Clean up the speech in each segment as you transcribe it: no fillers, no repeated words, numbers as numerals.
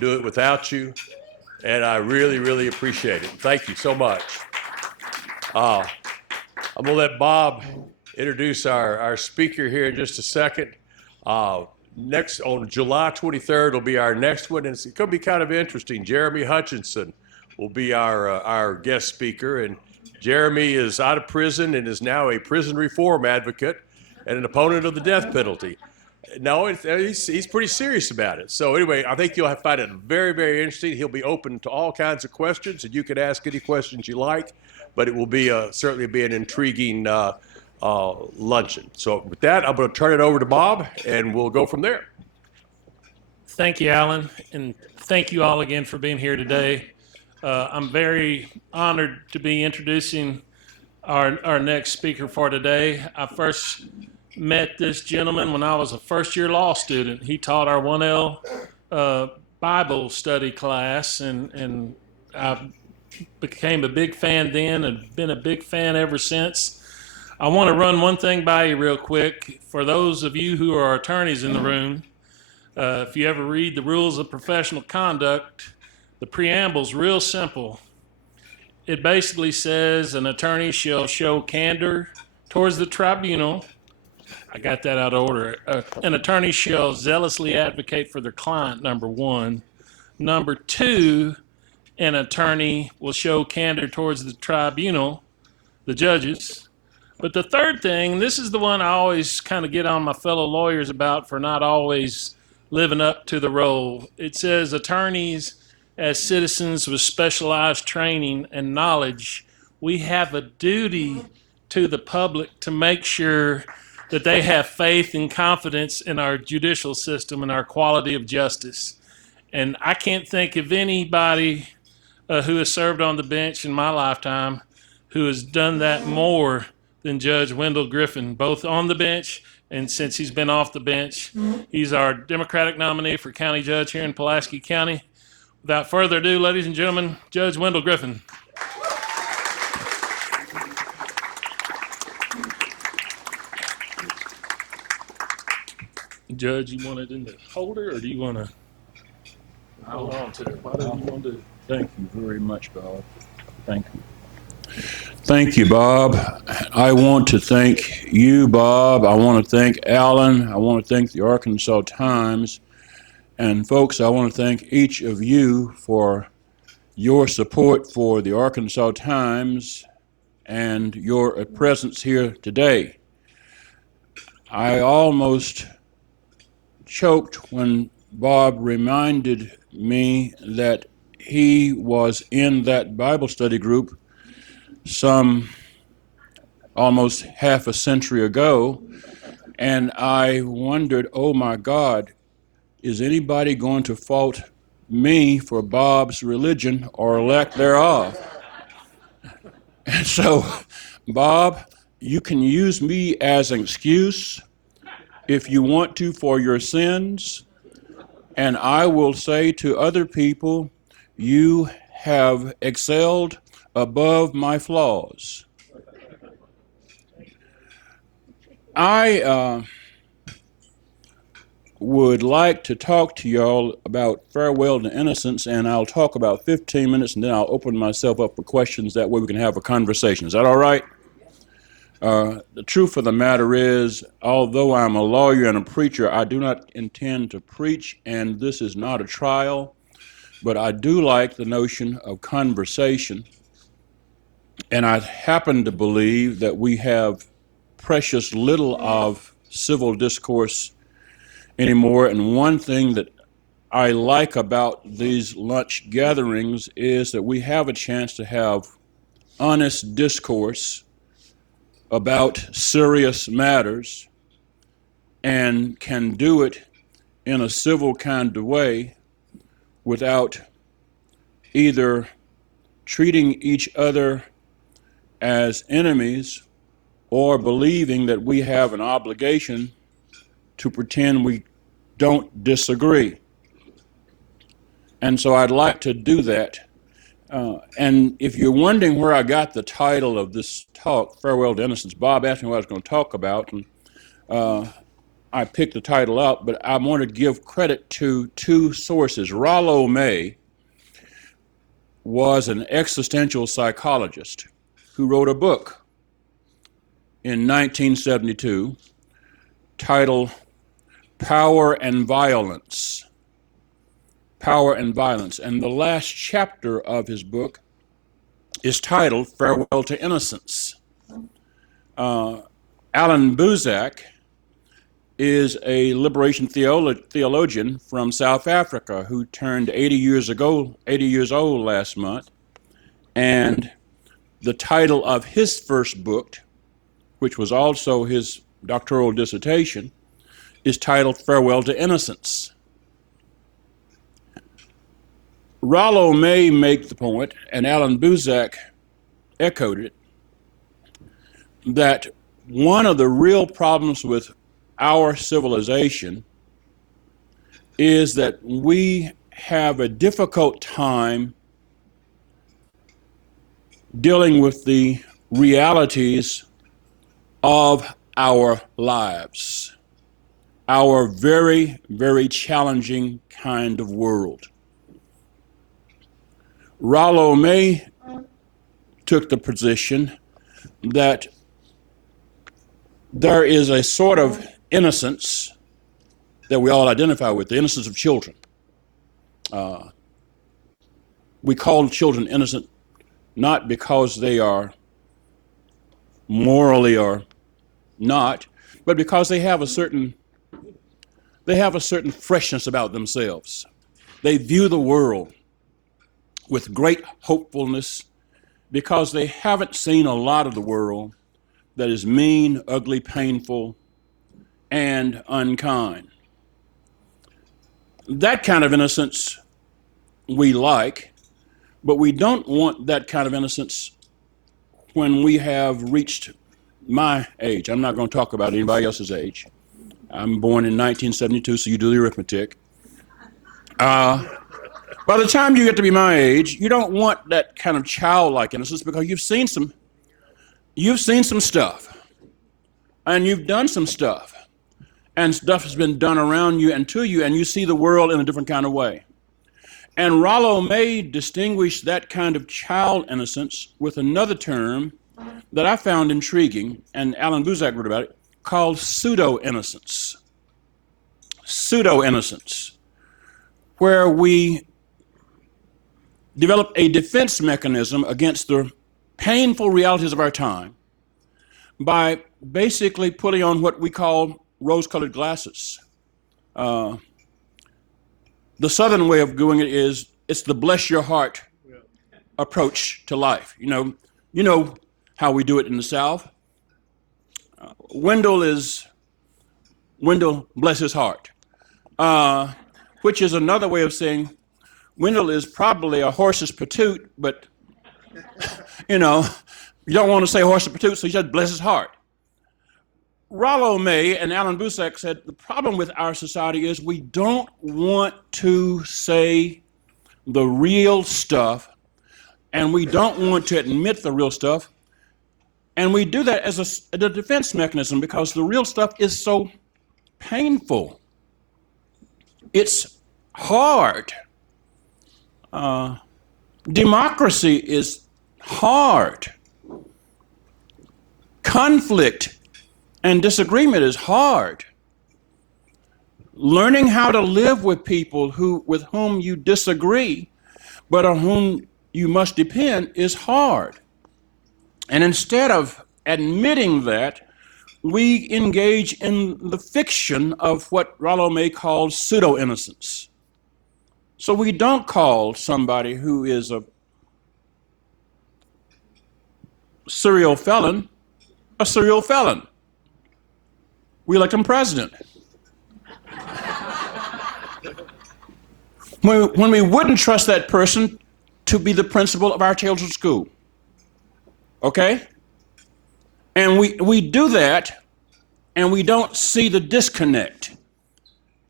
do it without you, and I really, really appreciate it. Thank you so much. I'm going to let Bob introduce our speaker here in just a second. Next, on July 23rd will be our next one, and it's going to be kind of interesting. Jeremy Hutchinson will be our guest speaker, and Jeremy is out of prison and is now a prison reform advocate and an opponent of the death penalty. No, he's pretty serious about it. So anyway, I think you'll find it very, very interesting. He'll be open to all kinds of questions, and you can ask any questions you like. But it will be certainly be an intriguing luncheon. So with that, I'm going to turn it over to Bob, and we'll go from there. Thank you, Alan, and thank you all again for being here today. I'm very honored to be introducing our next speaker for today. I first met this gentleman when I was a first-year law student. He taught our 1L Bible study class, and I became a big fan then and been a big fan ever since. I want to run one thing by you real quick. For those of you who are attorneys in the room, if you ever read the rules of professional conduct, the preamble's real simple. It basically says an attorney shall show candor towards the tribunal. I got that out of order. An attorney shall zealously advocate for their client, number one. Number two, an attorney will show candor towards the tribunal, the judges. But the third thing, this is the one I always kind of get on my fellow lawyers about for not always living up to the role. It says attorneys, as citizens with specialized training and knowledge, we have a duty to the public to make sure that they have faith and confidence in our judicial system and our quality of justice. And I can't think of anybody who has served on the bench in my lifetime who has done that more than Judge Wendell Griffen, both on the bench and since he's been off the bench. He's our Democratic nominee for county judge here in Pulaski County. Without further ado, ladies and gentlemen, Judge Wendell Griffen. Judge, you want it in the holder, or do you want to hold on to it? What do you want to do? Thank you very much, Bob. Thank you. Thank you, Bob. I want to thank you, Bob. I want to thank Alan. I want to thank the Arkansas Times. And folks, I want to thank each of you for your support for the Arkansas Times and your presence here today. I almost choked when Bob reminded me that he was in that Bible study group some almost half a century ago, and I wondered, oh my God, is anybody going to fault me for Bob's religion or lack thereof? And so, Bob, you can use me as an excuse if you want to for your sins, and I will say to other people, you have excelled above my flaws. I would like to talk to y'all about farewell to innocence, and I'll talk about 15 minutes, and then I'll open myself up for questions. That way we can have a conversation. Is that all right? The truth of the matter is, although I'm a lawyer and a preacher, I do not intend to preach, and this is not a trial, but I do like the notion of conversation, and I happen to believe that we have precious little of civil discourse anymore, and one thing that I like about these lunch gatherings is that we have a chance to have honest discourse about serious matters and can do it in a civil kind of way without either treating each other as enemies or believing that we have an obligation to pretend we don't disagree. And so I'd like to do that. And if you're wondering where I got the title of this talk, Farewell to Innocence, Bob asked me what I was going to talk about. And I picked the title up, but I want to give credit to two sources. Rollo May was an existential psychologist who wrote a book in 1972 titled Power and Violence. Power and Violence. And the last chapter of his book is titled Farewell to Innocence. Alan Buzak is a liberation theologian from South Africa who turned 80 years old last month. And the title of his first book, which was also his doctoral dissertation, is titled Farewell to Innocence. Rollo May make the point, and Alan Buzak echoed it, that one of the real problems with our civilization is that we have a difficult time dealing with the realities of our lives, our very, very challenging kind of world. Rollo May took the position that there is a sort of innocence that we all identify with, the innocence of children. We call children innocent not because they are morally or not, but because they have a certain freshness about themselves. They view the world with great hopefulness because they haven't seen a lot of the world that is mean, ugly, painful, and unkind. That kind of innocence we like, but we don't want that kind of innocence when we have reached my age. I'm not going to talk about anybody else's age. I'm born in 1972, so you do the arithmetic. By the time you get to be my age, you don't want that kind of childlike innocence because you've seen some stuff, and you've done some stuff, and stuff has been done around you and to you, and you see the world in a different kind of way. And Rollo May distinguished that kind of child innocence with another term that I found intriguing, and Alan Buzak wrote about it, called pseudo-innocence. Pseudo-innocence, where we develop a defense mechanism against the painful realities of our time by basically putting on what we call rose-colored glasses. The Southern way of doing it is it's the bless your heart approach to life. You know how we do it in the South. Wendell bless his heart, which is another way of saying Wendell is probably a horse's patoot, but you don't want to say horse's patoot, so he said bless his heart. Rollo May and Alan Buzak said the problem with our society is we don't want to say the real stuff, and we don't want to admit the real stuff, and we do that as a defense mechanism because the real stuff is so painful. It's hard. Democracy is hard. Conflict and disagreement is hard. Learning how to live with people with whom you disagree, but on whom you must depend, is hard. And instead of admitting that, we engage in the fiction of what Rollo May calls pseudo-innocence. So we don't call somebody who is a serial felon a serial felon. We elect him president. When we wouldn't trust that person to be the principal of our children's school. Okay? And we do that, and we don't see the disconnect.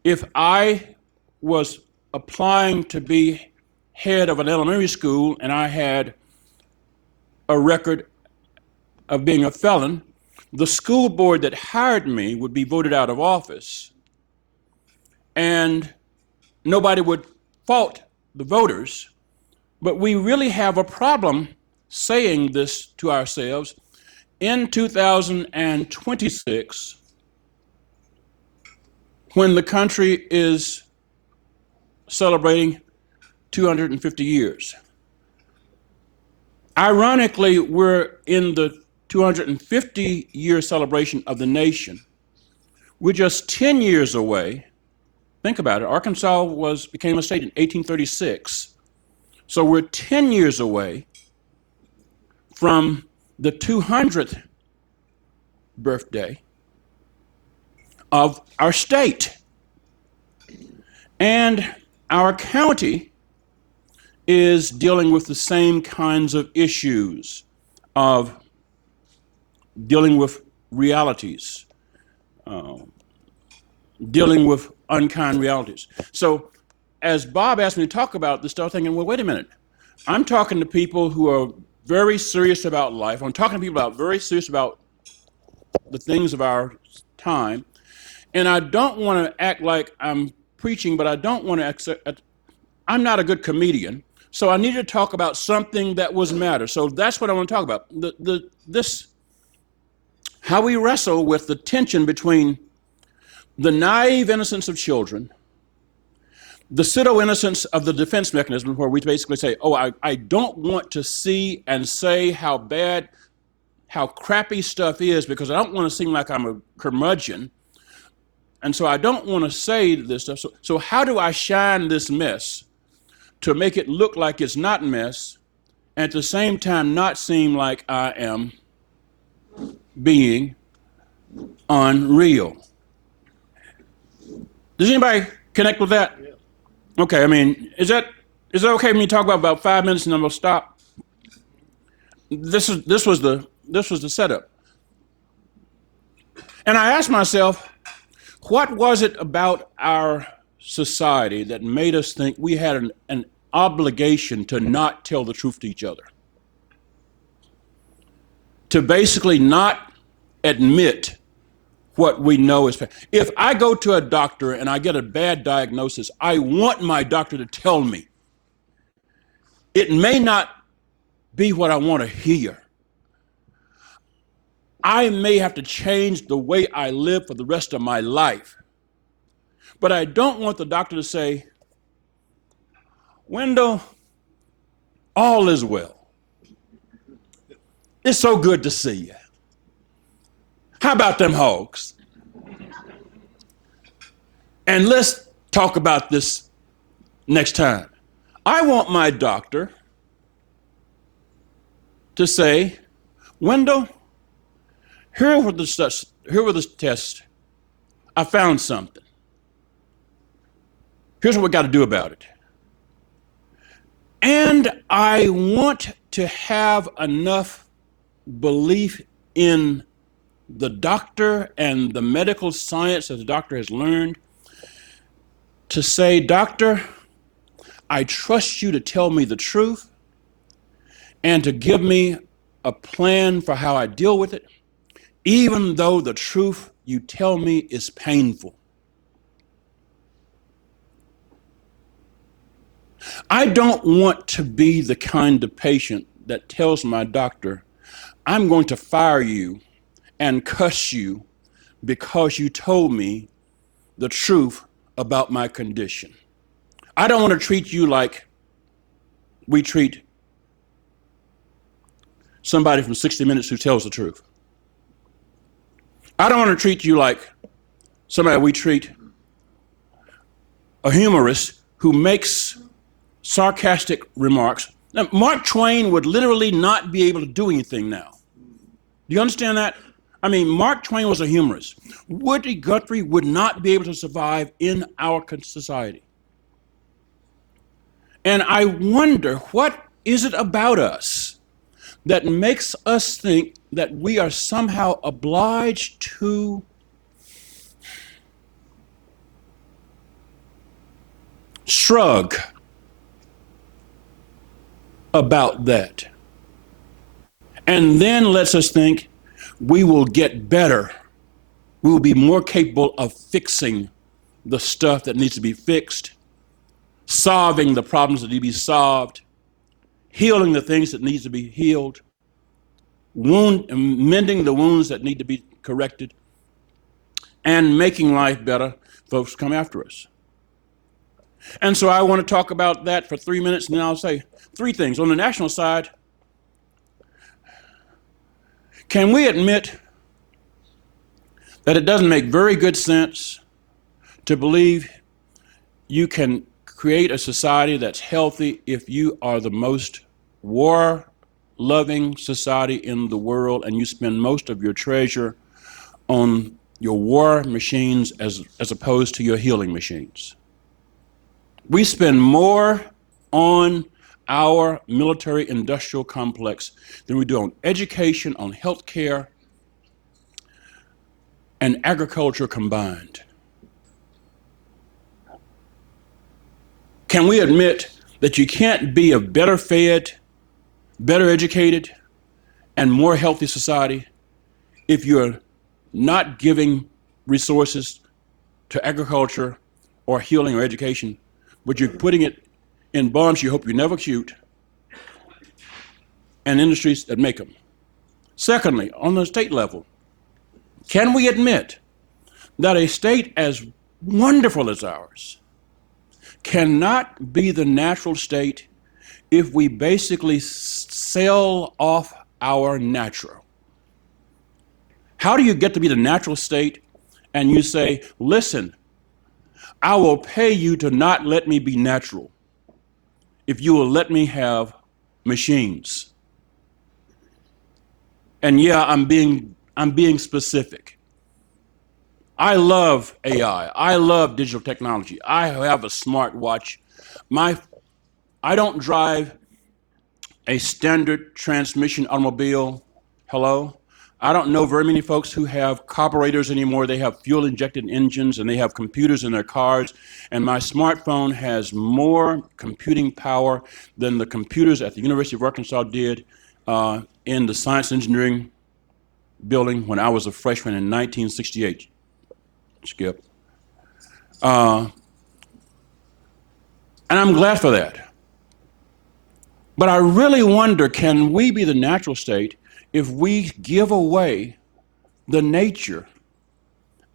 If I was applying to be head of an elementary school and I had a record of being a felon, the school board that hired me would be voted out of office, and nobody would fault the voters. But we really have a problem saying this to ourselves in 2026, when the country is celebrating 250 years. Ironically, we're in the 250-year celebration of the nation. We're just 10 years away. Think about it. Arkansas became a state in 1836. So we're 10 years away from the 200th birthday of our state. And our county is dealing with the same kinds of issues of dealing with realities, dealing with unkind realities. So as Bob asked me to talk about this, I was thinking, well, wait a minute. I'm talking to people who are very serious about life. I'm talking to people who are very serious about the things of our time. And I don't want to act like I'm preaching, but I don't want to accept, I'm not a good comedian. So I needed to talk about something that was matter. So that's what I want to talk about. How we wrestle with the tension between the naive innocence of children, the pseudo-innocence of the defense mechanism, where we basically say, oh, I don't want to see and say how bad, how crappy stuff is, because I don't want to seem like I'm a curmudgeon. And so I don't want to say this stuff. So how do I shine this mess to make it look like it's not mess, and at the same time not seem like I am being unreal? Does anybody connect with that? Yeah. Okay, I mean, is that okay when you talk about 5 minutes and then we'll stop? This was the setup. And I asked myself, what was it about our society that made us think we had an obligation to not tell the truth to each other? To basically not admit what we know is bad. If I go to a doctor and I get a bad diagnosis, I want my doctor to tell me. It may not be what I want to hear. I may have to change the way I live for the rest of my life. But I don't want the doctor to say, Wendell, all is well. It's so good to see you. How about them hogs? And let's talk about this next time. I want my doctor to say, Wendell, here were the tests. I found something. Here's what we got to do about it. And I want to have enough belief in the doctor and the medical science that the doctor has learned to say, doctor, I trust you to tell me the truth and to give me a plan for how I deal with it, even though the truth you tell me is painful. I don't want to be the kind of patient that tells my doctor, I'm going to fire you and cuss you because you told me the truth about my condition. I don't want to treat you like we treat somebody from 60 Minutes who tells the truth. I don't want to treat you like somebody we treat a humorist who makes sarcastic remarks. Now, Mark Twain would literally not be able to do anything now. Do you understand that? I mean, Mark Twain was a humorist. Woody Guthrie would not be able to survive in our society. And I wonder, what is it about us that makes us think that we are somehow obliged to shrug about that? And then lets us think we will get better. We will be more capable of fixing the stuff that needs to be fixed, solving the problems that need to be solved, healing the things that need to be healed, mending the wounds that need to be corrected, and making life better for folks who come after us. And so I want to talk about that for 3 minutes, and then I'll say three things. On the national side, can we admit that it doesn't make very good sense to believe you can create a society that's healthy if you are the most war-loving society in the world and you spend most of your treasure on your war machines as opposed to your healing machines? We spend more on our military industrial complex than we do on education, on healthcare, and agriculture combined. Can we admit that you can't be a better fed, better educated, and more healthy society if you're not giving resources to agriculture or healing or education, but you're putting it in bombs you hope you never shoot and industries that make them? Secondly, on the state level, can we admit that a state as wonderful as ours cannot be the natural state if we basically sell off our natural? How do you get to be the natural state and you say, listen, I will pay you to not let me be natural if you will let me have machines? And yeah, I'm being specific. I love AI. I love digital technology. I have a smartwatch. I don't drive a standard transmission automobile. Hello? I don't know very many folks who have carburetors anymore. They have fuel-injected engines and they have computers in their cars. And my smartphone has more computing power than the computers at the University of Arkansas did in the science engineering building when I was a freshman in 1968. Skip. And I'm glad for that. But I really wonder, can we be the natural state if we give away the nature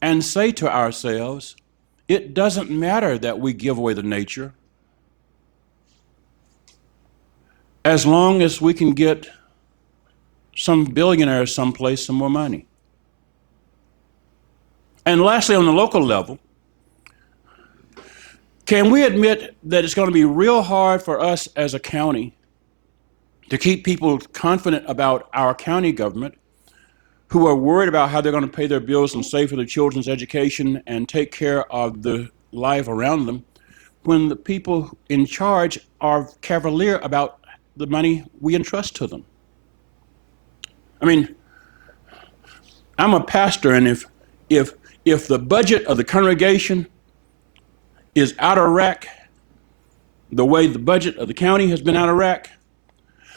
and say to ourselves, it doesn't matter that we give away the nature as long as we can get some billionaire someplace some more money? And lastly, on the local level, can we admit that it's going to be real hard for us as a county to keep people confident about our county government who are worried about how they're going to pay their bills and save for their children's education and take care of the life around them when the people in charge are cavalier about the money we entrust to them? I mean, I'm a pastor, and if the budget of the congregation is out of whack, the way the budget of the county has been out of whack,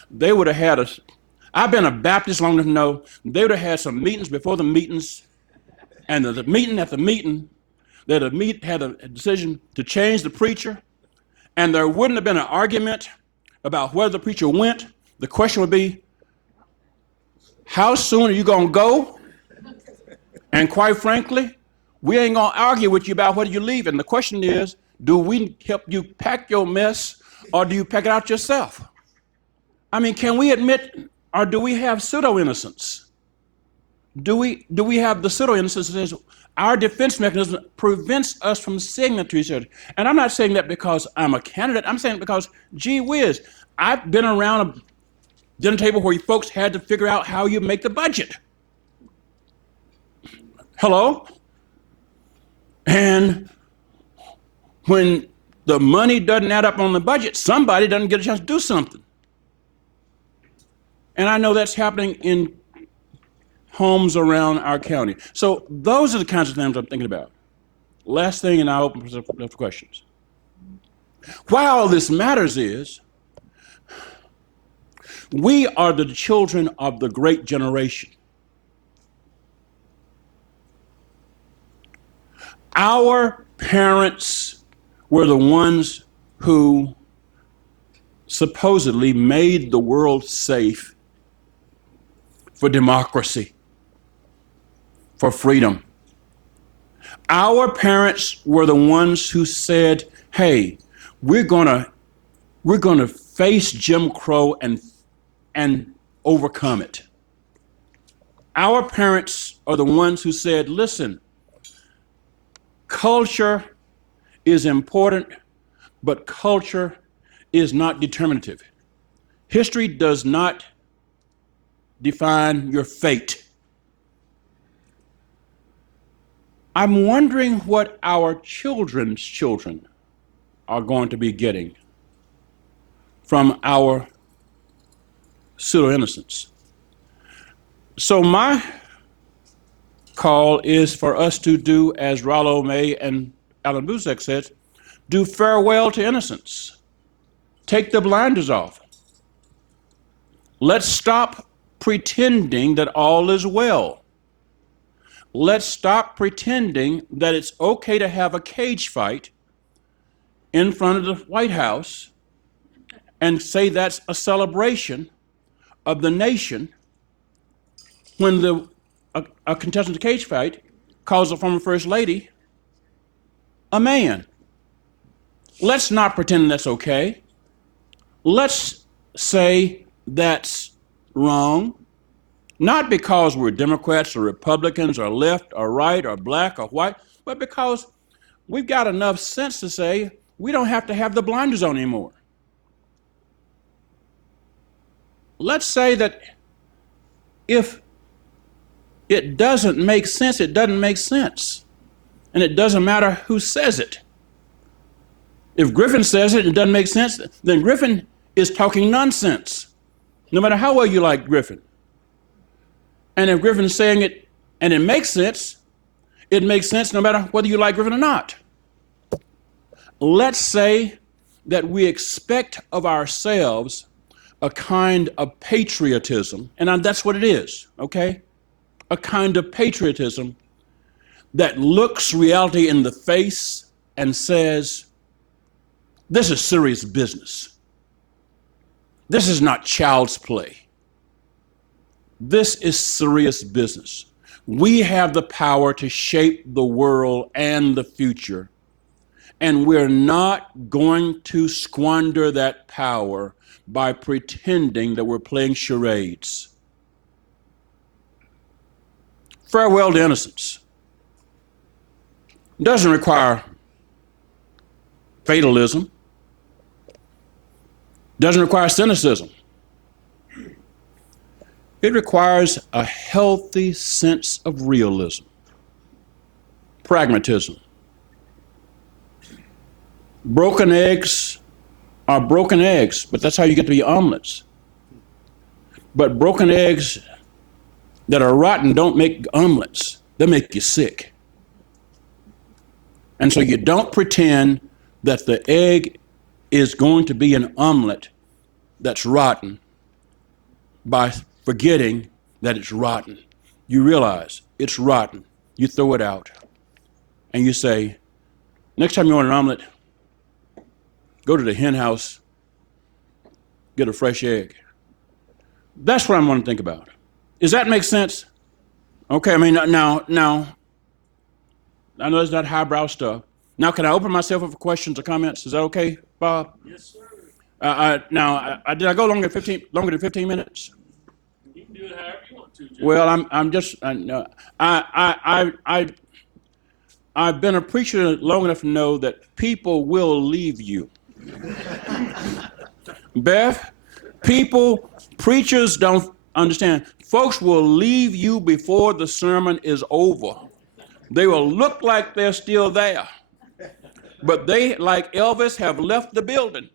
they would have had us. I've been a Baptist long enough to know they would have had some meetings before the meetings, and the meeting at the meeting, they'd have had a decision to change the preacher, and there wouldn't have been an argument about whether the preacher went. The question would be, how soon are you going to go? And quite frankly, we ain't going to argue with you about whether you leave. And the question is, do we help you pack your mess, or do you pack it out yourself? I mean, can we admit, or do we have pseudo-innocence? Do we have the pseudo-innocence that says our defense mechanism prevents us from saying that to each other? And I'm not saying that because I'm a candidate. I'm saying it because, gee whiz, I've been around a dinner table where you folks had to figure out how you make the budget. Hello? And when the money doesn't add up on the budget, somebody doesn't get a chance to do something. And I know that's happening in homes around our county. So those are the kinds of things I'm thinking about. Last thing, and I'll open for questions. Why all this matters is we are the children of the great generation. Our parents were the ones who supposedly made the world safe for democracy, for freedom. Our parents were the ones who said, hey, we're gonna face Jim Crow and overcome it. Our parents are the ones who said, listen, culture is important, but culture is not determinative. History does not define your fate. I'm wondering what our children's children are going to be getting from our pseudo-innocence. So my call is for us to do, as Rollo May and Alan Buzek said, do farewell to innocence. Take the blinders off. Let's stop pretending that all is well. Let's stop pretending that it's okay to have a cage fight in front of the White House and say that's a celebration of the nation when a contestant of the cage fight calls the former First Lady a man. Let's not pretend that's okay. Let's say that's wrong, not because we're Democrats or Republicans or left or right or black or white, but because we've got enough sense to say we don't have to have the blinders on anymore. Let's say that if it doesn't make sense, it doesn't make sense. And it doesn't matter who says it. If Griffen says it and it doesn't make sense, then Griffen is talking nonsense, no matter how well you like Griffen. And if Griffin's saying it and it makes sense no matter whether you like Griffen or not. Let's say that we expect of ourselves a kind of patriotism, and that's what it is, okay? A kind of patriotism that looks reality in the face and says, this is serious business. This is not child's play. This is serious business. We have the power to shape the world and the future, and we're not going to squander that power by pretending that we're playing charades. Farewell to innocence. Doesn't require fatalism. Doesn't require cynicism. It requires a healthy sense of realism, pragmatism. Broken eggs are broken eggs, but that's how you get to be omelets. But broken eggs that are rotten don't make omelets. They make you sick. And so you don't pretend that the egg is going to be an omelet that's rotten by forgetting that it's rotten. You realize it's rotten. You throw it out. And you say, next time you want an omelet, go to the hen house, get a fresh egg. That's what I'm going to think about. Does that make sense? Okay, I mean, now, I know it's not highbrow stuff. Now, can I open myself up for questions or comments? Is that okay, Bob? Yes, sir. Did I go longer than 15 minutes? You can do it however you want to, Jim. Well, I've been a preacher long enough to know that people will leave you. Beth, preachers don't understand. Folks will leave you before the sermon is over. They will look like they're still there, but they, like Elvis, have left the building.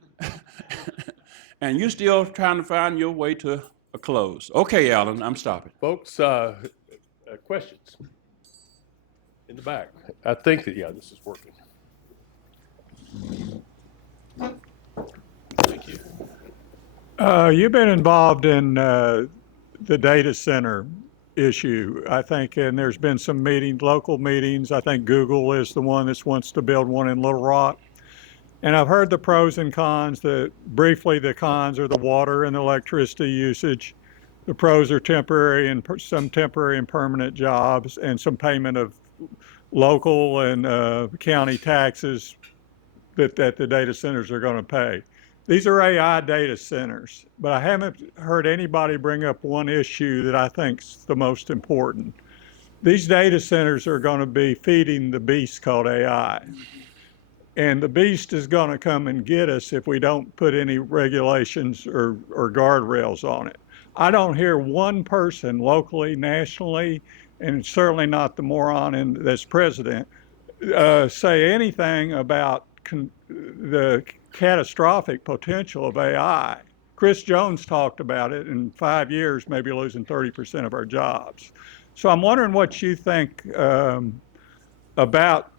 And you're still trying to find your way to a close. Okay, Alan, I'm stopping. Folks, questions? In the back. I think that, yeah, this is working. Thank you. You've been involved in the data center issue, I think, and there's been some meetings, local meetings. I think Google is the one that wants to build one in Little Rock. And I've heard the pros and cons. Briefly, the cons are the water and electricity usage. The pros are temporary and some temporary and permanent jobs, and some payment of local and county taxes that the data centers are going to pay. These are AI data centers, but I haven't heard anybody bring up one issue that I think is the most important. These data centers are going to be feeding the beast called AI. And the beast is going to come and get us if we don't put any regulations or guardrails on it. I don't hear one person locally, nationally, and certainly not the moron that's president, say anything about the catastrophic potential of AI. Chris Jones talked about it in 5 years, maybe losing 30% of our jobs. So I'm wondering what you think about.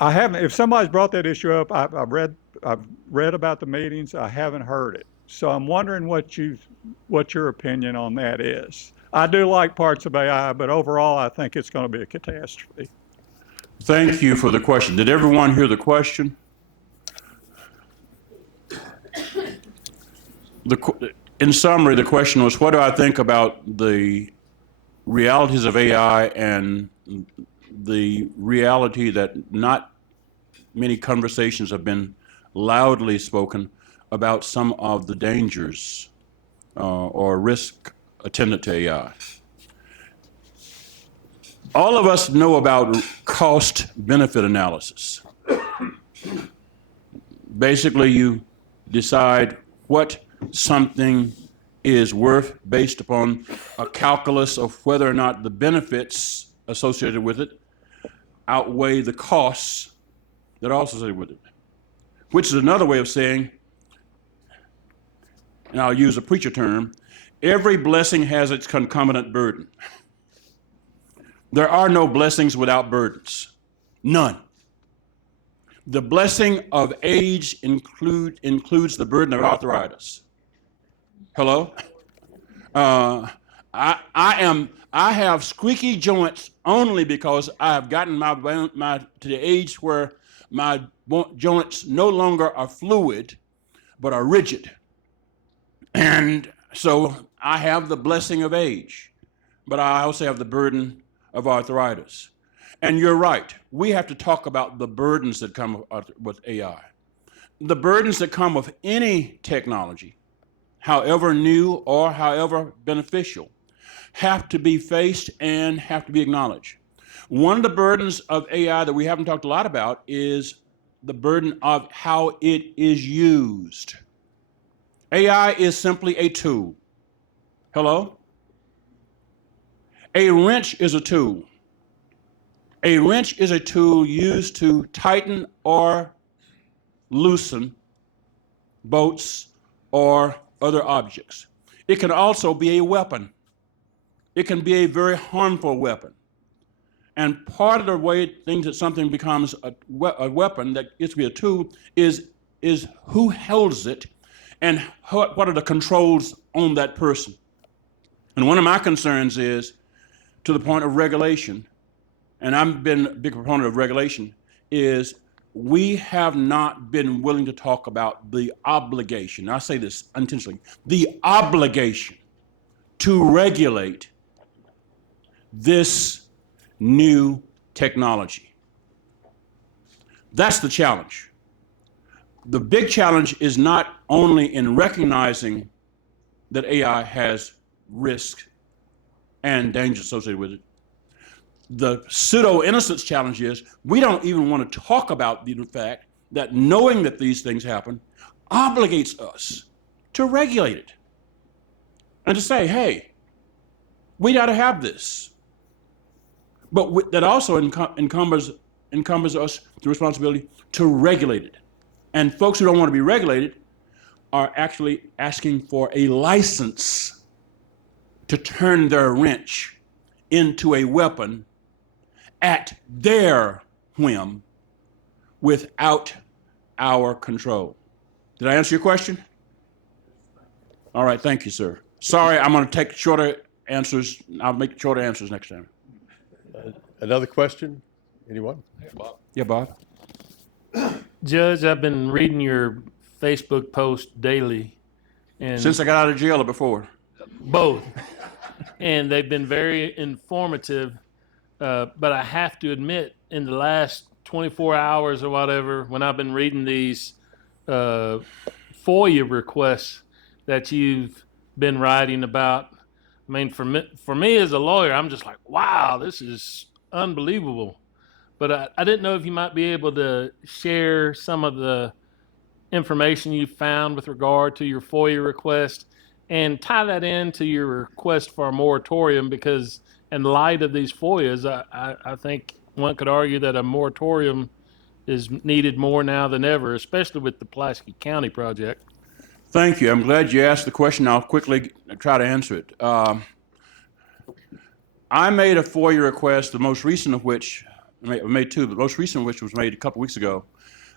I haven't. If somebody's brought that issue up, I've read about the meetings. I haven't heard it. So I'm wondering what your opinion on that is. I do like parts of AI, but overall, I think it's going to be a catastrophe. Thank you for the question. Did everyone hear the question? In summary, the question was, what do I think about the realities of AI and the reality that not many conversations have been loudly spoken about some of the dangers or risk attendant to AI. All of us know about cost-benefit analysis. Basically, you decide what something is worth based upon a calculus of whether or not the benefits associated with it outweigh the costs that are associated with it, which is another way of saying, and I'll use a preacher term, every blessing has its concomitant burden. There are no blessings without burdens. None. The blessing of age includes the burden of arthritis. Hello? I have squeaky joints only because I have gotten to the age where my joints no longer are fluid, but are rigid. And so I have the blessing of age, but I also have the burden of arthritis. And you're right, we have to talk about the burdens that come with AI. The burdens that come with any technology, however new or however beneficial, have to be faced and have to be acknowledged. One of the burdens of AI that we haven't talked a lot about is the burden of how it is used. AI is simply a tool. Hello? A wrench is a tool. A wrench is a tool used to tighten or loosen bolts or other objects. It can also be a weapon. It can be a very harmful weapon. And part of the way things that something becomes a weapon that gets to be a tool is who holds it and what are the controls on that person. And one of my concerns is to the point of regulation, and I've been a big proponent of regulation, is we have not been willing to talk about the obligation, I say this intentionally, the obligation to regulate this new technology. That's the challenge. The big challenge is not only in recognizing that AI has risk and danger associated with it. The pseudo-innocence challenge is we don't even want to talk about the fact that knowing that these things happen obligates us to regulate it and to say, hey, we got to have this. But that also encumbers us the responsibility to regulate it. And folks who don't want to be regulated are actually asking for a license to turn their wrench into a weapon at their whim without our control. Did I answer your question? All right, thank you, sir. Sorry, I'm going to take shorter answers. I'll make shorter answers next time. Another question? Anyone? Yeah, Bob? Judge, I've been reading your Facebook post daily, and Since I got out of jail or before? both, and they've been very informative. But I have to admit, in the last 24 hours or whatever, when I've been reading these FOIA requests that you've been writing about, I mean, for me as a lawyer, I'm just like, wow, this is unbelievable. But I didn't know if you might be able to share some of the information you found with regard to your FOIA request and tie that into your request for a moratorium, because in light of these FOIAs, I think one could argue that a moratorium is needed more now than ever, especially with the Pulaski County project. Thank you. I'm glad you asked the question. I'll quickly try to answer it. I made a FOIA request, the most recent of which, I made two, the most recent of which was made a couple weeks ago,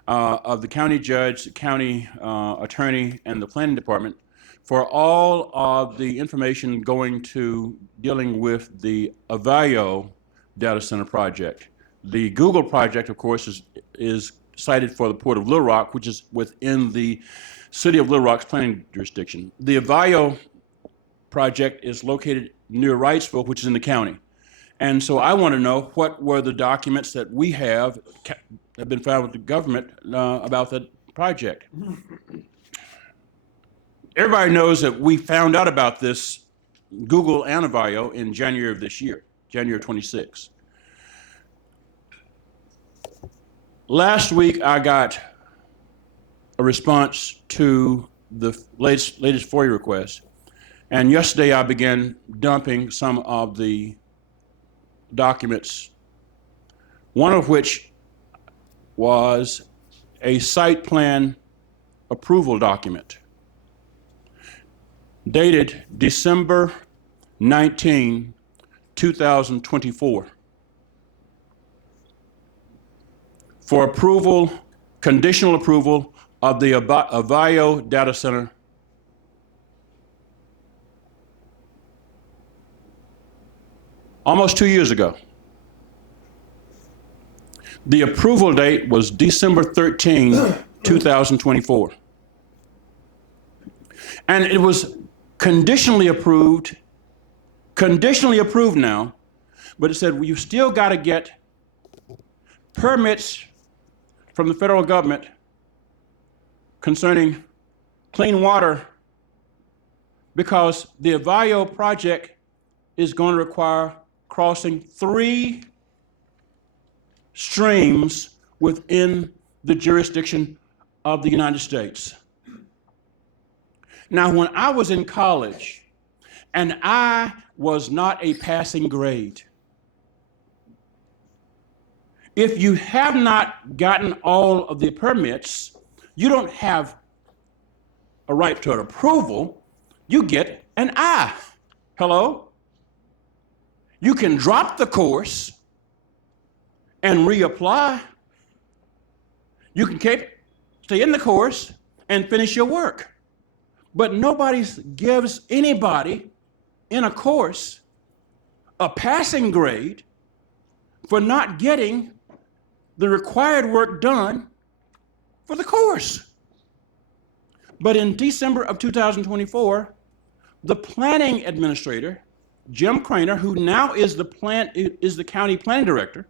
of the county judge, the county attorney, and the planning department for all of the information going to dealing with the Avayo data center project. The Google project, of course, is cited for the Port of Little Rock, which is within the City of Little Rock's planning jurisdiction. The Avayo project is located near Wrightsville, which is in the county. And so I want to know what were the documents that we have been filed with the government about that project. Everybody knows that we found out about this Google and Avayo in January of this year, January 26. Last week, I got a response to the latest FOIA request, and yesterday I began dumping some of the documents, one of which was a site plan approval document dated December 19, 2024. For approval, conditional approval of the Avayo data center almost 2 years ago. The approval date was December 13, 2024. And it was conditionally approved now, but it said, well, you've still got to get permits from the federal government concerning clean water, because the Avayo project is going to require crossing 3 streams within the jurisdiction of the United States. Now, when I was in college, and I was not a passing grade, if you have not gotten all of the permits, you don't have a right to an approval, you get an I. Hello? You can drop the course and reapply. You can stay in the course and finish your work. But nobody gives anybody in a course a passing grade for not getting the required work done for the course. But in December of 2024, the planning administrator, Jim Craner, who now is the county planning director,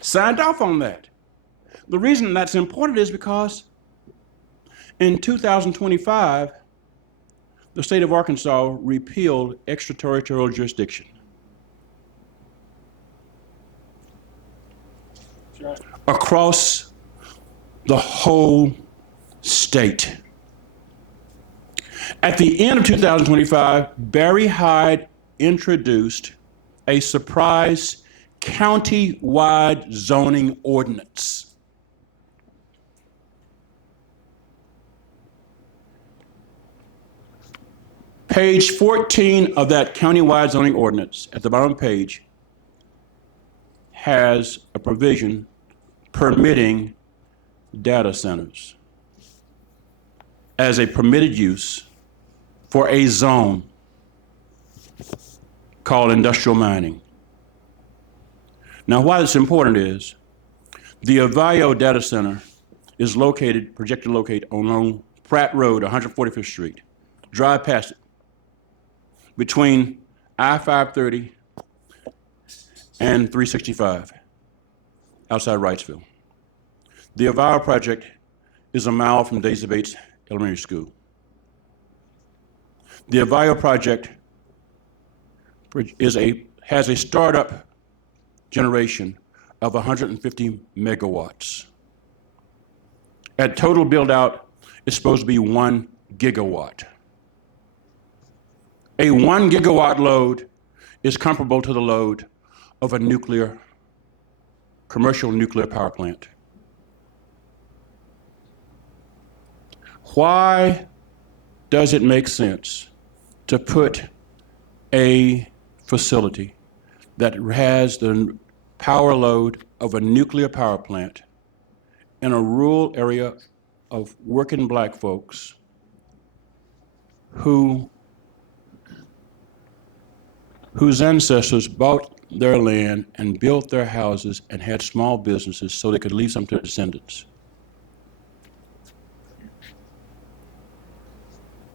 signed off on that. The reason that's important is because in 2025, the state of Arkansas repealed extraterritorial jurisdiction. Across the whole state. At the end of 2025, Barry Hyde introduced a surprise county-wide zoning ordinance. Page 14 of that county-wide zoning ordinance, at the bottom of the page, has a provision permitting data centers as a permitted use for a zone. called industrial mining. Now, why this important is, the Avio data center is projected to locate on Pratt Road, 145th Street. Drive past it, between I-530 and 365, outside Wrightsville. The Avio project is a mile from Daisy Bates Elementary School. The Avio project has a startup generation of 150 megawatts. At total build out, it's supposed to be 1 gigawatt. A 1 gigawatt load is comparable to the load of a commercial nuclear power plant. Why does it make sense to put a facility that has the power load of a nuclear power plant in a rural area of working black folks whose ancestors bought their land and built their houses and had small businesses so they could leave some to their descendants?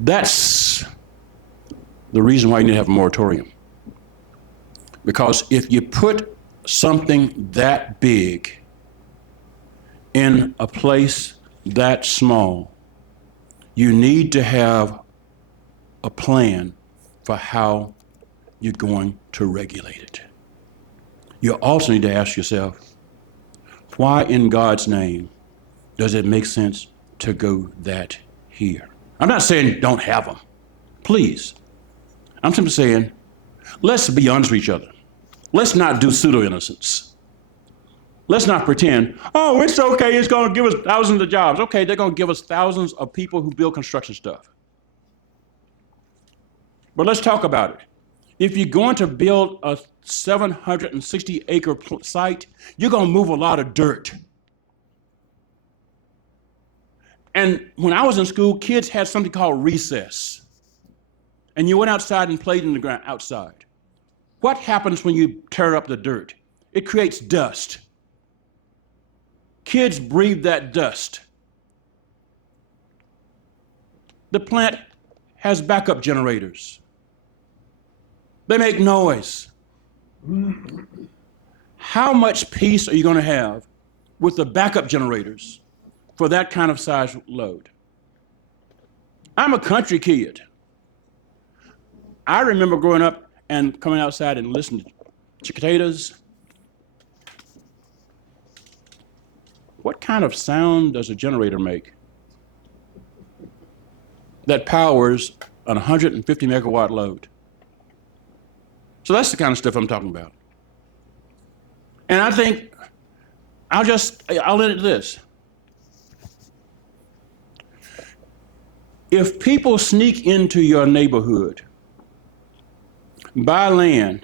That's the reason why you need to have a moratorium. Because if you put something that big in a place that small, you need to have a plan for how you're going to regulate it. You also need to ask yourself, why in God's name does it make sense to go that here? I'm not saying don't have them, please. I'm simply saying, let's be honest with each other. Let's not do pseudo-innocence. Let's not pretend, oh, it's okay, it's gonna give us thousands of jobs. Okay, they're gonna give us thousands of people who build construction stuff. But let's talk about it. If you're going to build a 760-acre site, you're gonna move a lot of dirt. And when I was in school, kids had something called recess. And you went outside and played in the ground outside. What happens when you tear up the dirt? It creates dust. Kids breathe that dust. The plant has backup generators. They make noise. How much peace are you going to have with the backup generators for that kind of size load? I'm a country kid. I remember growing up and coming outside and listening to cicadas. What kind of sound does a generator make that powers an 150 megawatt load? So that's the kind of stuff I'm talking about. And I think I'll end it this. If people sneak into your neighborhood, buy land,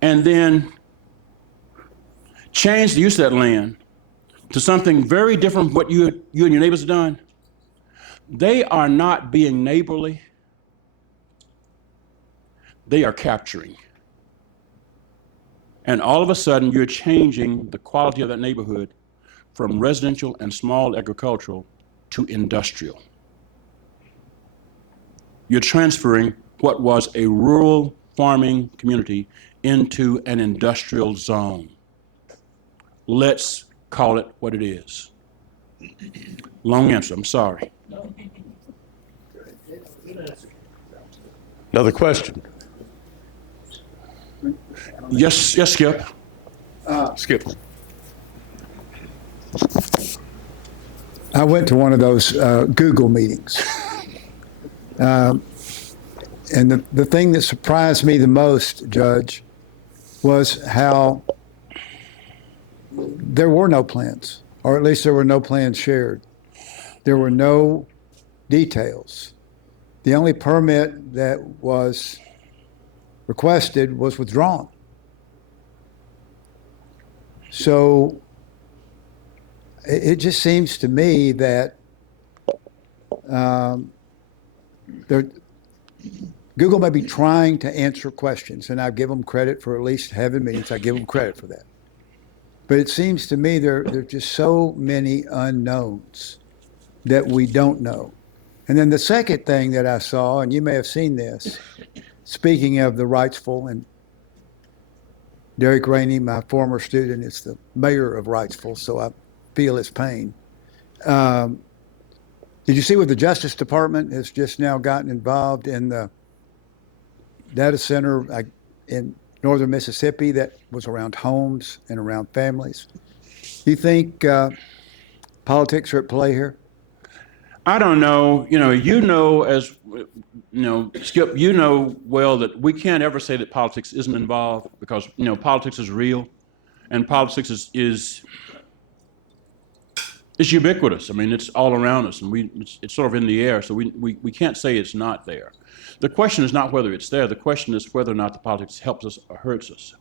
and then change the use of that land to something very different from what you and your neighbors have done, they are not being neighborly, they are capturing. And all of a sudden, you're changing the quality of that neighborhood from residential and small agricultural to industrial. You're transferring what was a rural farming community into an industrial zone. Let's call it what it is. Long answer, I'm sorry. Another question? Yes, Skip. Skip. I went to one of those Google meetings. And the thing that surprised me the most, Judge, was how there were no plans, or at least there were no plans shared. There were no details. The only permit that was requested was withdrawn. So it just seems to me that Google may be trying to answer questions, and I give them credit for at least having meetings. I give them credit for that. But it seems to me there are just so many unknowns that we don't know. And then the second thing that I saw, and you may have seen this, speaking of the Wrightsville, and Derek Rainey, my former student, is the mayor of Wrightsville, so I feel his pain. Did you see what the Justice Department has just now gotten involved in the data center in northern Mississippi that was around homes and around families? Do you think politics are at play here? I don't know. As Skip, well that we can't ever say that politics isn't involved because politics is real, and politics is ubiquitous. I mean, it's all around us, and it's sort of in the air. So we can't say it's not there. The question is not whether it's there. The question is whether or not the politics helps us or hurts us.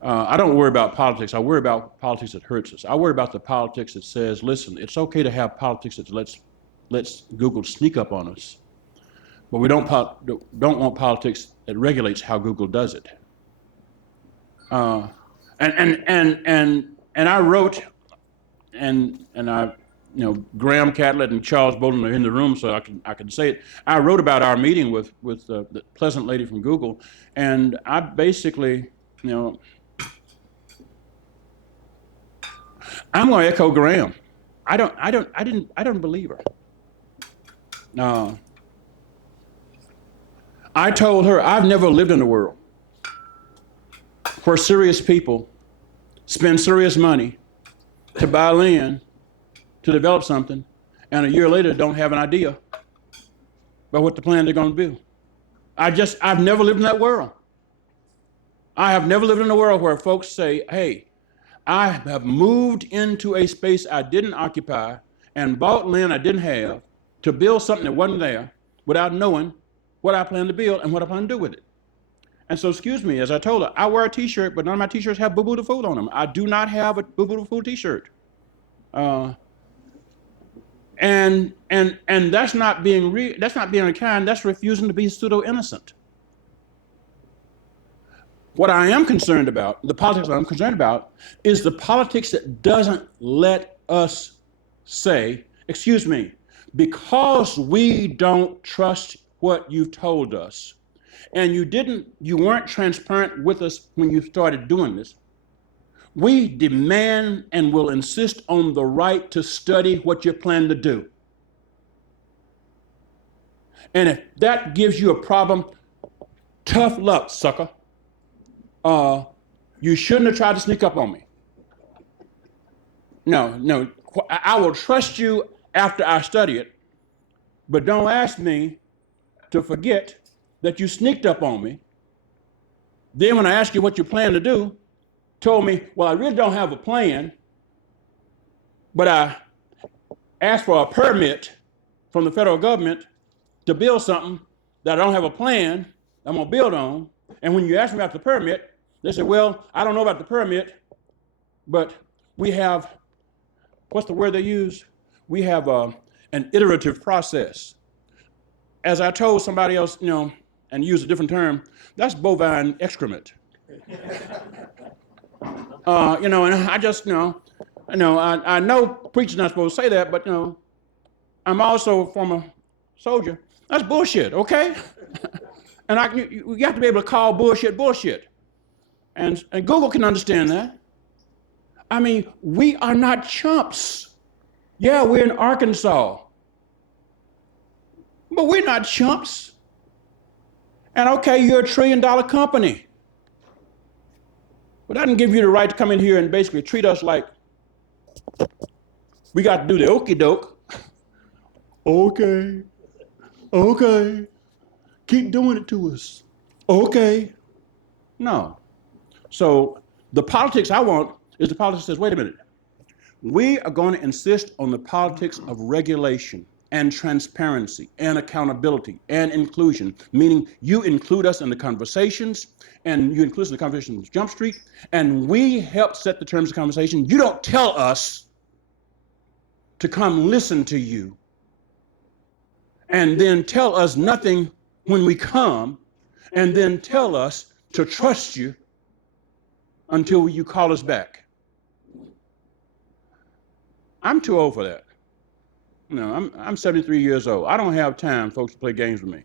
I don't worry about politics. I worry about politics that hurts us. I worry about the politics that says, listen, it's okay to have politics that lets Google sneak up on us, but we don't want politics that regulates how Google does it. And I wrote, and I, Graham Catlett and Charles Bolden are in the room, so I can say it. I wrote about our meeting with the pleasant lady from Google, and I basically, I'm going to echo Graham. I don't believe her. I told her I've never lived in a world where serious people spend serious money to buy land to develop something, and a year later don't have an idea about what the plan they're going to do. I've never lived in that world. I have never lived in a world where folks say, hey, I have moved into a space I didn't occupy and bought land I didn't have to build something that wasn't there without knowing what I plan to build and what I plan to do with it. And so, excuse me, as I told her, I wear a t-shirt, but none of my t-shirts have Boo Boo the Fool on them. I do not have a Boo Boo the Fool t-shirt. And that's not being unkind, that's refusing to be pseudo-innocent. What I am concerned about, the politics I'm concerned about, is the politics that doesn't let us say, excuse me, because we don't trust what you've told us, and you weren't transparent with us when you started doing this, we demand and will insist on the right to study what you plan to do. And if that gives you a problem, tough luck, sucker. You shouldn't have tried to sneak up on me. No, I will trust you after I study it, but don't ask me to forget that you sneaked up on me. Then when I ask you what you plan to do, told me, well, I really don't have a plan, but I asked for a permit from the federal government to build something that I don't have a plan I'm gonna build on. And when you ask me about the permit, they say, well, I don't know about the permit, but we have, what's the word they use? We have an iterative process. As I told somebody else, and use a different term, that's bovine excrement. And I just, I know preachers not supposed to say that, but, I'm also a former soldier. That's bullshit, okay? And you have to be able to call bullshit bullshit. And Google can understand that. I mean, we are not chumps. Yeah, we're in Arkansas, but we're not chumps. And okay, you're $1 trillion company, but that doesn't give you the right to come in here and basically treat us like we got to do the okey doke. Okay, keep doing it to us. Okay. No. So the politics I want is the politics that says, wait a minute, we are going to insist on the politics of regulation and transparency and accountability and inclusion, meaning you include us in the conversations and you include us in the conversation with Jump Street, and we help set the terms of conversation. You don't tell us to come listen to you and then tell us nothing when we come and then tell us to trust you until you call us back. I'm too old for that. No, I'm 73 years old. I don't have time, folks, to play games with me.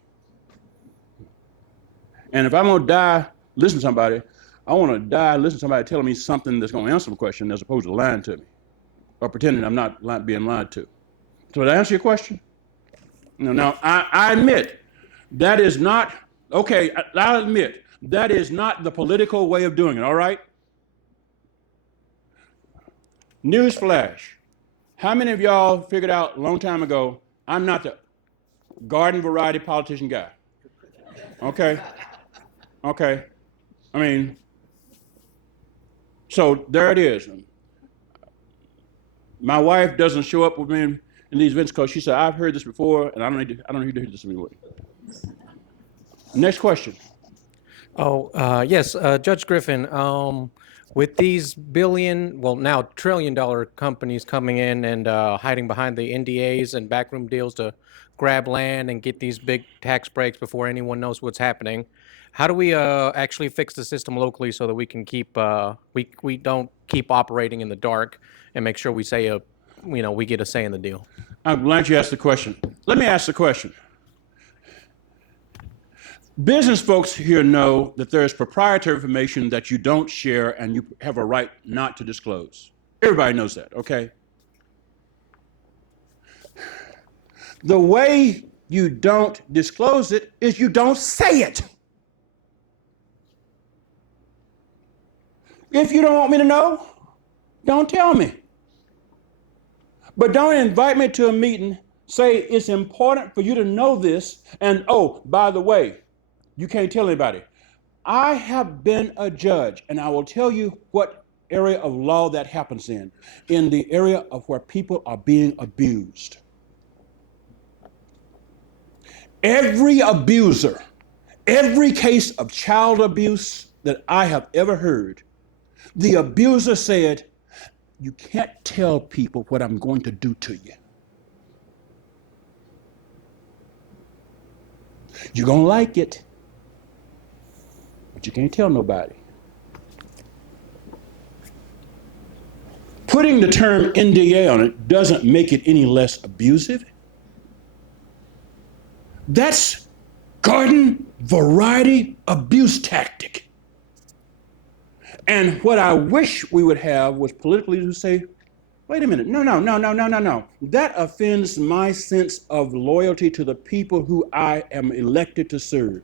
And if I'm gonna die, listen to somebody, I wanna die, listen to somebody telling me something that's gonna answer the question as opposed to lying to me or pretending I'm not being lied to. So did I answer your question? Now, I admit that is not, okay, I'll admit that is not the political way of doing it, all right? Newsflash. How many of y'all figured out a long time ago, I'm not the garden variety politician guy? Okay. Okay. I mean, so there it is. My wife doesn't show up with me in these events because she said, I've heard this before and I don't need to hear this anymore. Next question. Yes, Judge Griffen, with these now trillion-dollar companies coming in and hiding behind the NDAs and backroom deals to grab land and get these big tax breaks before anyone knows what's happening, how do we actually fix the system locally so that we can keep we don't keep operating in the dark and make sure we say we get a say in the deal? I'm glad you asked the question. Let me ask the question. Business folks here know that there is proprietary information that you don't share and you have a right not to disclose. Everybody knows that, okay? The way you don't disclose it is you don't say it. If you don't want me to know, don't tell me. But don't invite me to a meeting, say it's important for you to know this, and oh, by the way, you can't tell anybody. I have been a judge, and I will tell you what area of law that happens in the area of where people are being abused. Every abuser, every case of child abuse that I have ever heard, the abuser said, you can't tell people what I'm going to do to you. You're going to like it, but you can't tell nobody. Putting the term NDA on it doesn't make it any less abusive. That's garden variety abuse tactic. And what I wish we would have was politically to say, wait a minute, no. That offends my sense of loyalty to the people who I am elected to serve.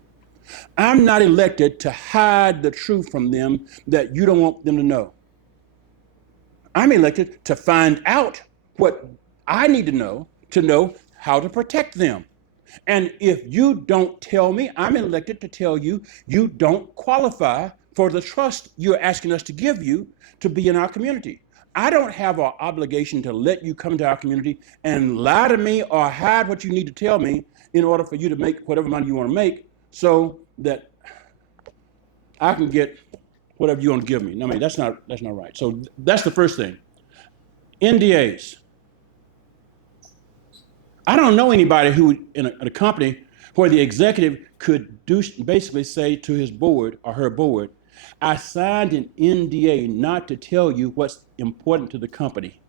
I'm not elected to hide the truth from them that you don't want them to know. I'm elected to find out what I need to know how to protect them. And if you don't tell me, I'm elected to tell you, you don't qualify for the trust you're asking us to give you to be in our community. I don't have an obligation to let you come to our community and lie to me or hide what you need to tell me in order for you to make whatever money you want to make so that I can get whatever you want to give me. I mean, that's not right. So that's the first thing. NDAs. I don't know anybody who in a company where the executive could basically say to his board or her board, I signed an NDA not to tell you what's important to the company.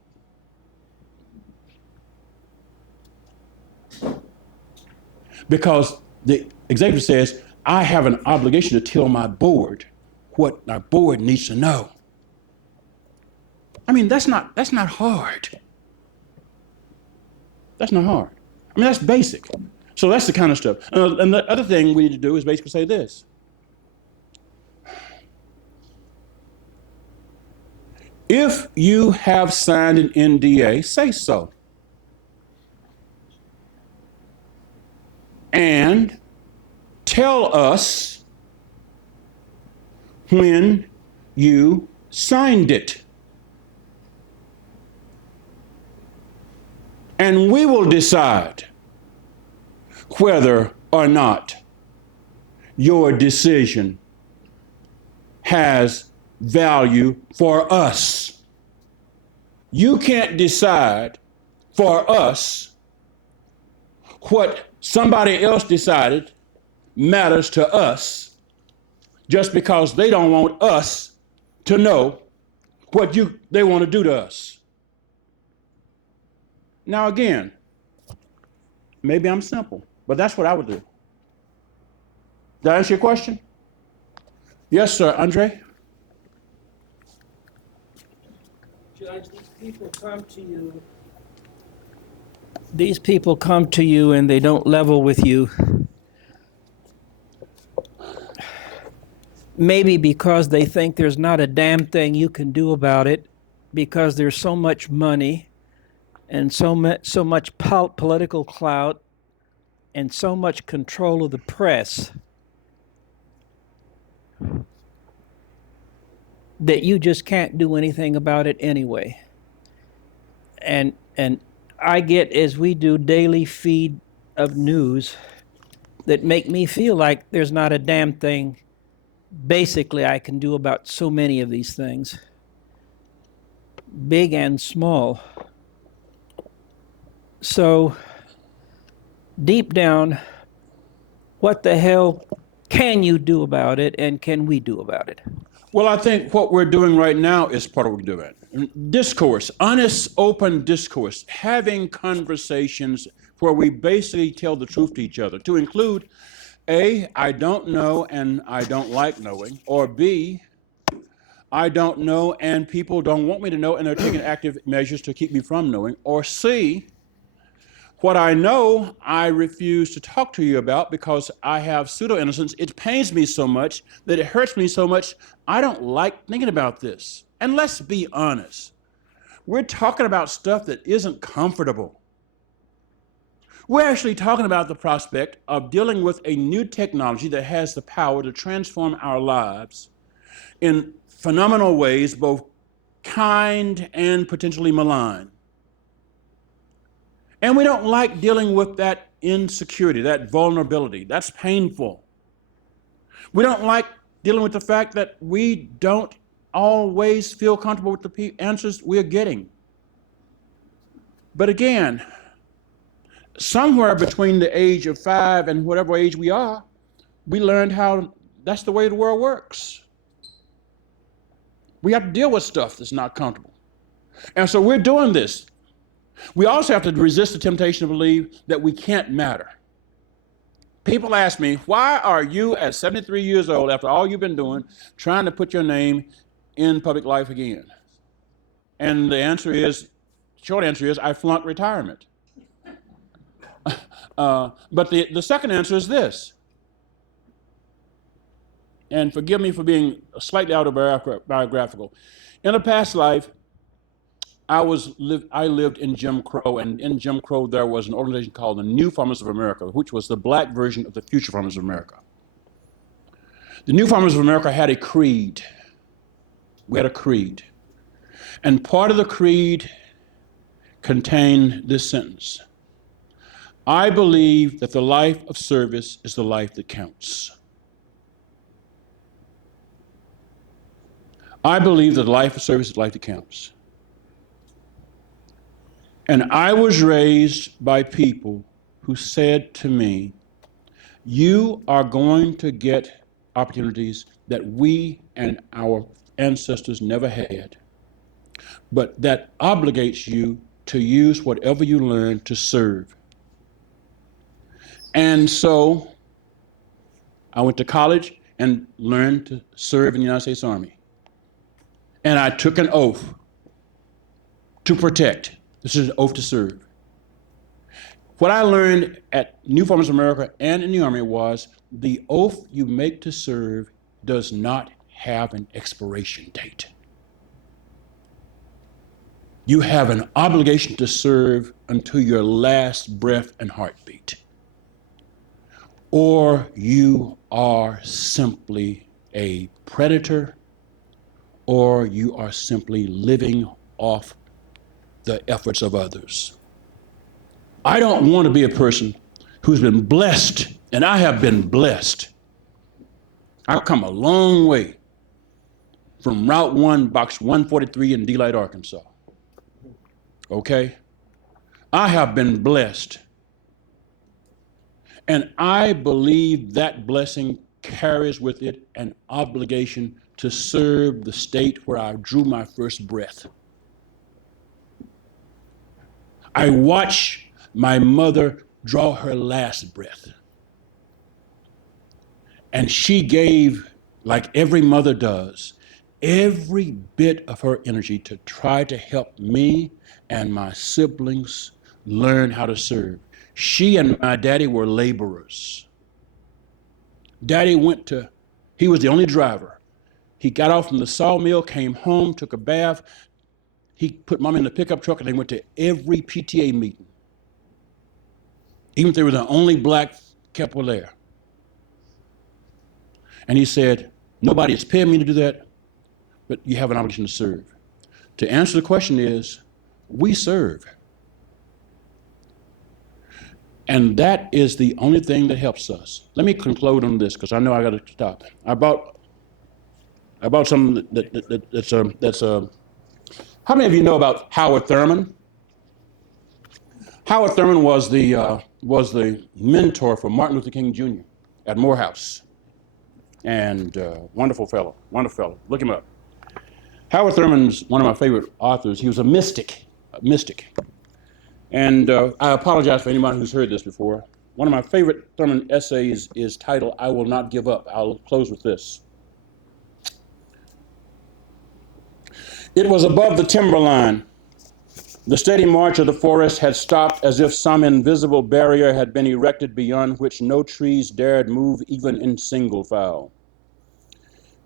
Because the executive says, I have an obligation to tell my board what our board needs to know. I mean, that's not hard. That's not hard. I mean, that's basic. So that's the kind of stuff. And the other thing we need to do is basically say this. If you have signed an NDA, say so. And tell us when you signed it. And we will decide whether or not your decision has value for us. You can't decide for us what somebody else decided matters to us just because they don't want us to know what they want to do to us. Now again, maybe I'm simple, but that's what I would do. Did I answer your question? Yes, sir. Andre? Judge, these people come to you and they don't level with you. Maybe because they think there's not a damn thing you can do about it, because there's so much money and so much political clout and so much control of the press that you just can't do anything about it anyway. And I get, as we do, daily feed of news that make me feel like there's not a damn thing basically I can do about so many of these things, big and small. So deep down, what the hell can you do about it, and can we do about it? Well, I think what we're doing right now is part of what we're doing. Discourse, honest, open discourse, having conversations where we basically tell the truth to each other, to include A, I don't know and I don't like knowing, or B, I don't know and people don't want me to know and they're taking active measures to keep me from knowing, or C, what I know, I refuse to talk to you about because I have pseudo-innocence. It pains me so much that it hurts me so much. I don't like thinking about this. And let's be honest. We're talking about stuff that isn't comfortable. We're actually talking about the prospect of dealing with a new technology that has the power to transform our lives in phenomenal ways, both kind and potentially malign. And we don't like dealing with that insecurity, that vulnerability. That's painful. We don't like dealing with the fact that we don't always feel comfortable with the answers we're getting. But again, somewhere between the age of 5 and whatever age we are, we learned how that's the way the world works. We have to deal with stuff that's not comfortable. And so we're doing this. We also have to resist the temptation to believe that we can't matter. People ask me, why are you at 73 years old, after all you've been doing, trying to put your name in public life again? And the answer is, short answer is, I flunked retirement. But the second answer is this, and forgive me for being slightly autobiographical. In a past life, I lived in Jim Crow, and in Jim Crow there was an organization called the New Farmers of America, which was the black version of the Future Farmers of America. The New Farmers of America had a creed. We had a creed. And part of the creed contained this sentence: I believe that the life of service is the life that counts. I believe that the life of service is the life that counts. And I was raised by people who said to me, you are going to get opportunities that we and our ancestors never had, but that obligates you to use whatever you learn to serve. And so I went to college and learned to serve in the United States Army. And I took an oath to protect. This is an oath to serve. What I learned at New Farmers of America and in the Army was the oath you make to serve does not have an expiration date. You have an obligation to serve until your last breath and heartbeat. Or you are simply a predator, or you are simply living off the efforts of others. I don't want to be a person who's been blessed, and I have been blessed. I've come a long way from Route 1, Box 143 in Delight, Arkansas. Okay? I have been blessed. And I believe that blessing carries with it an obligation to serve the state where I drew my first breath. I watched my mother draw her last breath. And she gave, like every mother does, every bit of her energy to try to help me and my siblings learn how to serve. She and my daddy were laborers. Daddy he was the only driver. He got off from the sawmill, came home, took a bath. He put Mom in the pickup truck and they went to every PTA meeting. Even if they were the only black couple there. And he said, nobody is paying me to do that, but you have an obligation to serve. To answer the question is, we serve. And that is the only thing that helps us. Let me conclude on this, because I know I got to stop. I bought something that's how many of you know about Howard Thurman? Howard Thurman was the mentor for Martin Luther King Jr. at Morehouse. And wonderful fellow. Look him up. Howard Thurman's one of my favorite authors. He was a mystic. And I apologize for anyone who's heard this before. One of my favorite Thurman essays is titled, I Will Not Give Up. I'll close with this. It was above the timberline. The steady march of the forest had stopped as if some invisible barrier had been erected beyond which no trees dared move even in single file.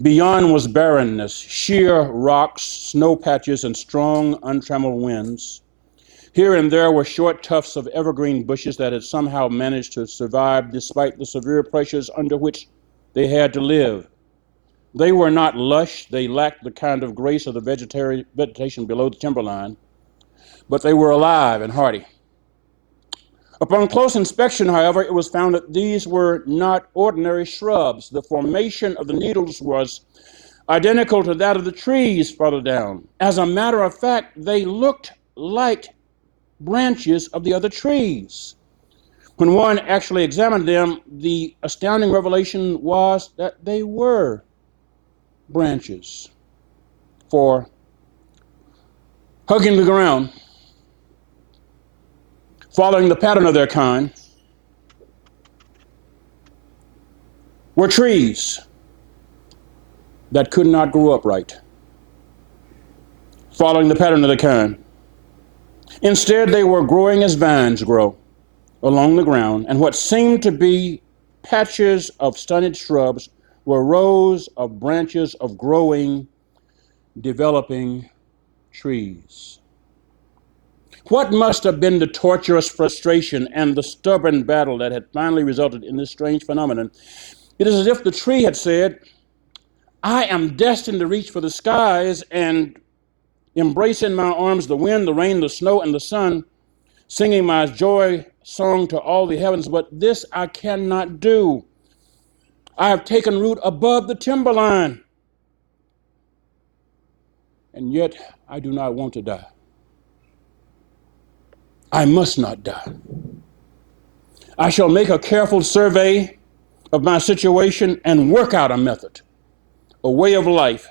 Beyond was barrenness, sheer rocks, snow patches, and strong, untrammeled winds. Here and there were short tufts of evergreen bushes that had somehow managed to survive despite the severe pressures under which they had to live. They were not lush, they lacked the kind of grace of the vegetation below the timberline, but they were alive and hardy. Upon close inspection, however, it was found that these were not ordinary shrubs. The formation of the needles was identical to that of the trees farther down. As a matter of fact, they looked like branches of the other trees. When one actually examined them, the astounding revelation was that they were branches for hugging the ground, following the pattern of their kind, were trees that could not grow upright, following the pattern of their kind. Instead, they were growing as vines grow along the ground, and what seemed to be patches of stunted shrubs were rows of branches of growing, developing trees. What must have been the torturous frustration and the stubborn battle that had finally resulted in this strange phenomenon? It is as if the tree had said, I am destined to reach for the skies and embrace in my arms the wind, the rain, the snow, and the sun, singing my joy song to all the heavens, but this I cannot do. I have taken root above the timberline, and yet I do not want to die. I must not die. I shall make a careful survey of my situation and work out a method, a way of life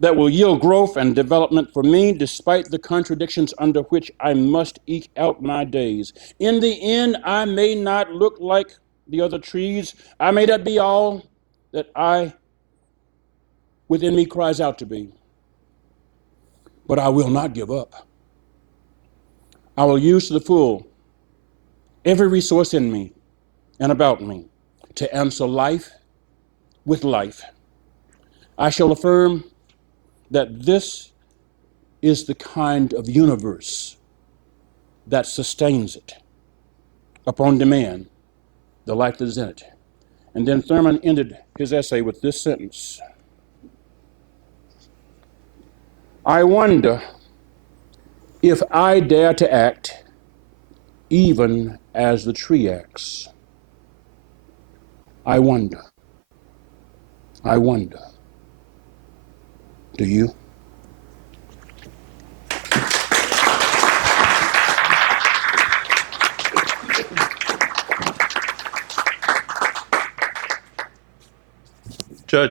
that will yield growth and development for me despite the contradictions under which I must eke out my days. In the end, I may not look like the other trees. I may not be all that I within me cries out to be. But I will not give up. I will use to the full every resource in me and about me to answer life with life. I shall affirm that this is the kind of universe that sustains it upon demand, the life that is in it. And then Thurman ended his essay with this sentence. I wonder if I dare to act even as the tree acts. I wonder. Do you?